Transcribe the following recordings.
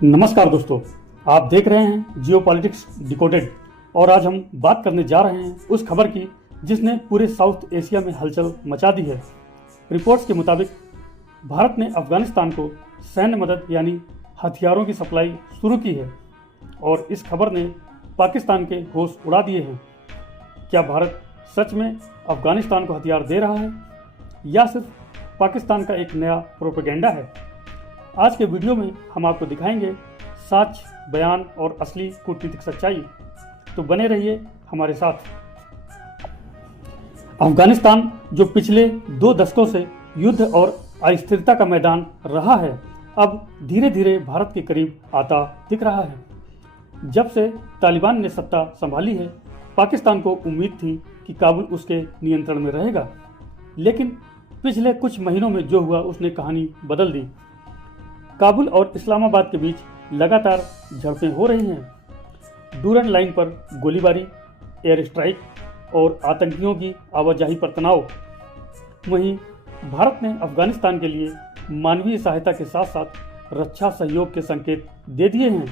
नमस्कार दोस्तों, आप देख रहे हैं जियो पॉलिटिक्स डिकोडेड और आज हम बात करने जा रहे हैं उस खबर की जिसने पूरे साउथ एशिया में हलचल मचा दी है। रिपोर्ट्स के मुताबिक भारत ने अफगानिस्तान को सैन्य मदद यानी हथियारों की सप्लाई शुरू की है और इस खबर ने पाकिस्तान के होश उड़ा दिए हैं। क्या भारत सच में अफगानिस्तान को हथियार दे रहा है या सिर्फ पाकिस्तान का एक नया प्रोपेगेंडा है? आज के वीडियो में हम आपको दिखाएंगे सच, बयान और असली कूटनीतिक सच्चाई। तो बने रहिए हमारे साथ। अफगानिस्तान जो पिछले 2 दशकों से युद्ध और अस्थिरता का मैदान रहा है, अब धीरे धीरे भारत के करीब आता दिख रहा है। जब से तालिबान ने सत्ता संभाली है, पाकिस्तान को उम्मीद थी कि काबुल उसके नियंत्रण में रहेगा, लेकिन पिछले कुछ महीनों में जो हुआ उसने कहानी बदल दी। काबुल और इस्लामाबाद के बीच लगातार झड़पें हो रही हैं। डूरन लाइन पर गोलीबारी, एयर स्ट्राइक और आतंकियों की आवाजाही पर तनाव। वहीं भारत ने अफगानिस्तान के लिए मानवीय सहायता के साथ साथ रक्षा सहयोग के संकेत दे दिए हैं।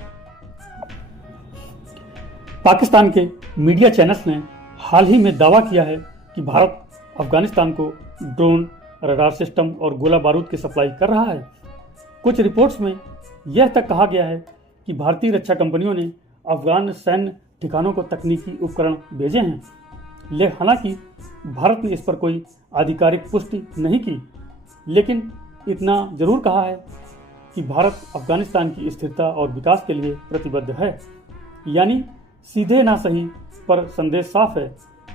पाकिस्तान के मीडिया चैनल्स ने हाल ही में दावा किया है कि भारत अफगानिस्तान को ड्रोन, रडार सिस्टम और गोला बारूद की सप्लाई कर रहा है। कुछ रिपोर्ट्स में यह तक कहा गया है कि भारतीय रक्षा कंपनियों ने अफगान सैन्य ठिकानों को तकनीकी उपकरण भेजे हैं। हालांकि भारत ने इस पर कोई आधिकारिक पुष्टि नहीं की, लेकिन इतना जरूर कहा है कि भारत अफगानिस्तान की स्थिरता और विकास के लिए प्रतिबद्ध है। यानी सीधे ना सही पर संदेश साफ है,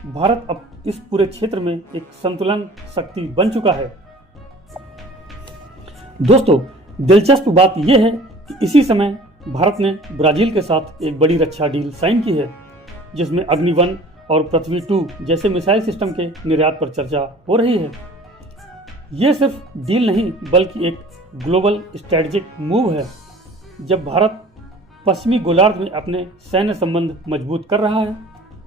भारत अब इस पूरे क्षेत्र में एक संतुलन शक्ति बन चुका है। दोस्तों, दिलचस्प बात यह है कि इसी समय भारत ने ब्राजील के साथ एक बड़ी रक्षा डील साइन की है, जिसमें अग्नि-1 और पृथ्वी 2 जैसे मिसाइल सिस्टम के निर्यात पर चर्चा हो रही है। यह सिर्फ डील नहीं बल्कि एक ग्लोबल स्ट्रेटेजिक मूव है। जब भारत पश्चिमी गोलार्ध में अपने सैन्य संबंध मजबूत कर रहा है,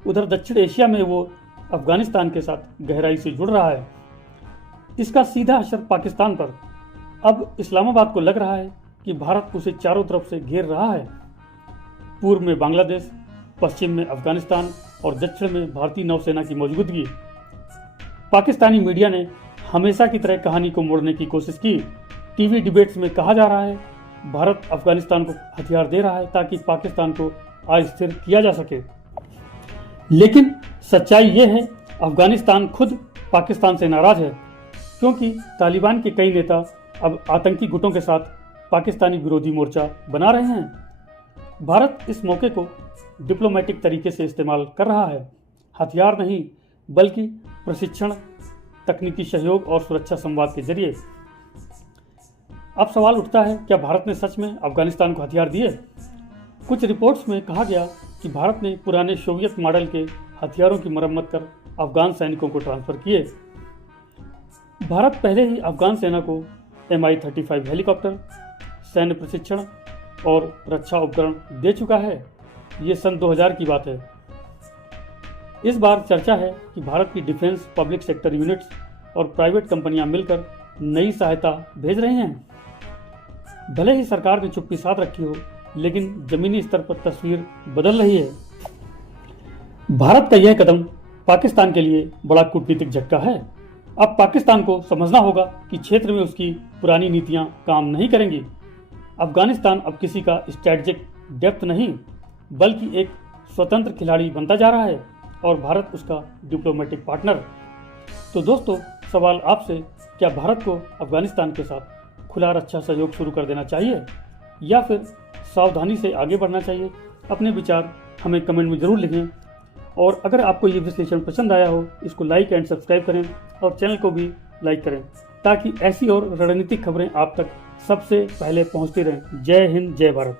उधर दक्षिण एशिया में वो अफगानिस्तान के साथ गहराई से जुड़ रहा है। इसका सीधा असर पाकिस्तान पर। अब इस्लामाबाद को लग रहा है कि भारत उसे चारों तरफ से घेर रहा है। पूर्व में बांग्लादेश, पश्चिम में अफगानिस्तान और दक्षिण में भारतीय नौसेना की मौजूदगी। पाकिस्तानी मीडिया ने हमेशा की तरह कहानी को मोड़ने की कोशिश की। टीवी डिबेट्स में कहा जा रहा है भारत अफगानिस्तान को हथियार दे रहा है ताकि पाकिस्तान को अस्थिर किया जा सके। लेकिन सच्चाई ये है, अफगानिस्तान खुद पाकिस्तान से नाराज है, क्योंकि तालिबान के कई नेता अब आतंकी गुटों के साथ पाकिस्तानी विरोधी मोर्चा बना रहे हैं। भारत इस मौके को डिप्लोमेटिक तरीके से इस्तेमाल कर रहा है, हथियार नहीं बल्कि प्रशिक्षण, तकनीकी सहयोग और सुरक्षा संवाद के जरिए। अब सवाल उठता है, क्या भारत ने सच में अफगानिस्तान को हथियार दिए? कुछ रिपोर्ट्स में कहा गया कि भारत ने पुराने सोवियत मॉडल के हथियारों की मरम्मत कर अफगान सैनिकों को ट्रांसफर किए। भारत पहले ही अफगान सेना को Mi-35 हेलीकॉप्टर, सैन्य प्रशिक्षण और रक्षा उपकरण दे चुका है। ये सन 2000 की बात है। इस बार चर्चा है कि भारत की डिफेंस, पब्लिक सेक्टर यूनिट्स और प्राइवेट कंपनियां मिलकर नई सहायता भेज रही हैं। भले ही सरकार ने चुप्पी साध रखी हो, लेकिन जमीनी स्तर पर तस्वीर बदल रही है। भारत का यह कदम पाकिस्तान के लिए बड़ा कूटनीतिक झटका है। अब पाकिस्तान को समझना होगा कि क्षेत्र में उसकी पुरानी नीतियां काम नहीं करेंगी। अफगानिस्तान अब किसी का स्ट्रेटेजिक डेप्थ नहीं बल्कि एक स्वतंत्र खिलाड़ी बनता जा रहा है और भारत उसका डिप्लोमेटिक पार्टनर। तो दोस्तों, सवाल आपसे, क्या भारत को अफगानिस्तान के साथ खुला रक्षा सहयोग शुरू कर देना चाहिए या फिर सावधानी से आगे बढ़ना चाहिए? अपने विचार हमें कमेंट में ज़रूर लिखें और अगर आपको ये विश्लेषण पसंद आया हो, इसको लाइक एंड सब्सक्राइब करें और चैनल को भी लाइक करें ताकि ऐसी और रणनीतिक खबरें आप तक सबसे पहले पहुंचती रहें। जय हिंद, जय भारत।